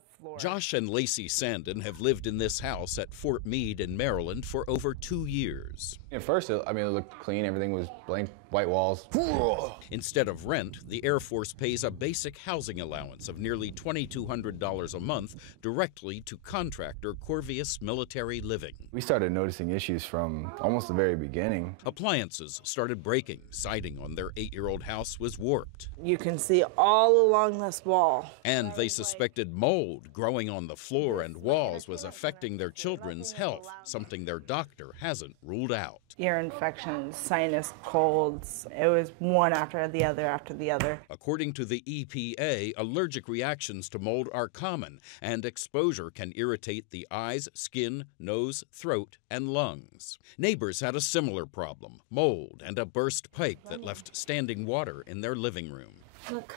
the floor. Josh and Lacey Sandin have lived in this house at Fort Meade in Maryland for over 2 years. At first, it looked clean. Everything was blank, white walls. Instead of rent, the Air Force pays a basic housing allowance of nearly $2,200 a month directly to contractor Corvius Military Living. We started noticing issues from almost the very beginning. Appliances started breaking. Siding on their 8-year-old house was warped. You can see all along this wall. And they suspected mold growing on the floor and walls was affecting their children's health, something their doctor hasn't ruled out. Ear infections, sinus colds. It was one after the other after the other. According to the EPA, allergic reactions to mold are common, and exposure can irritate the eyes, skin, nose, throat, and lungs. Neighbors had a similar problem, mold and a burst pipe that left standing water in their living room. Look.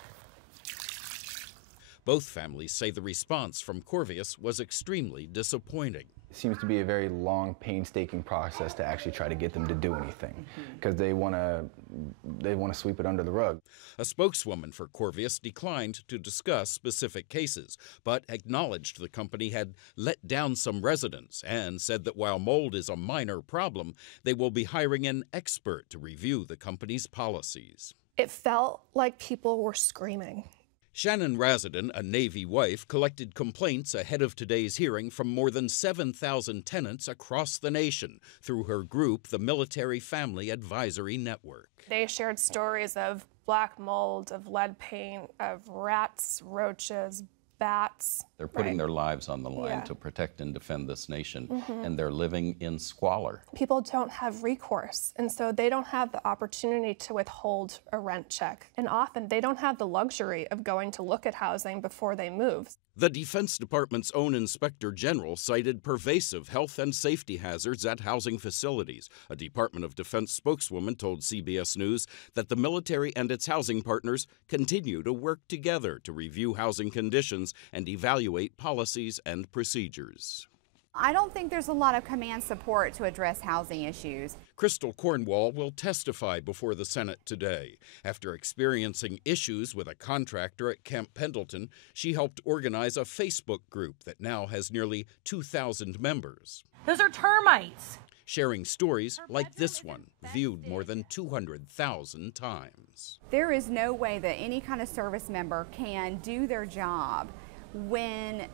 Both families say the response from Corvius was extremely disappointing. It seems to be a very long, painstaking process to actually try to get them to do anything, because they want to sweep it under the rug. A spokeswoman for Corvius declined to discuss specific cases, but acknowledged the company had let down some residents and said that while mold is a minor problem, they will be hiring an expert to review the company's policies. It felt like people were screaming. Shannon Razadin, a Navy wife, collected complaints ahead of today's hearing from more than 7,000 tenants across the nation through her group, the Military Family Advisory Network. They shared stories of black mold, of lead paint, of rats, roaches, bats. They're putting their lives on the line to protect and defend this nation, and they're living in squalor. People don't have recourse, and so they don't have the opportunity to withhold a rent check. And often they don't have the luxury of going to look at housing before they move. The Defense Department's own Inspector General cited pervasive health and safety hazards at housing facilities. A Department of Defense spokeswoman told CBS News that the military and its housing partners continue to work together to review housing conditions and evaluate policies and procedures. I don't think there's a lot of command support to address housing issues. Crystal Cornwall will testify before the Senate today. After experiencing issues with a contractor at Camp Pendleton, she helped organize a Facebook group that now has nearly 2,000 members. Those are termites. Sharing stories like this one, viewed more than 200,000 times. There is no way that any kind of service member can do their job when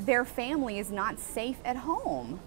their family is not safe at home.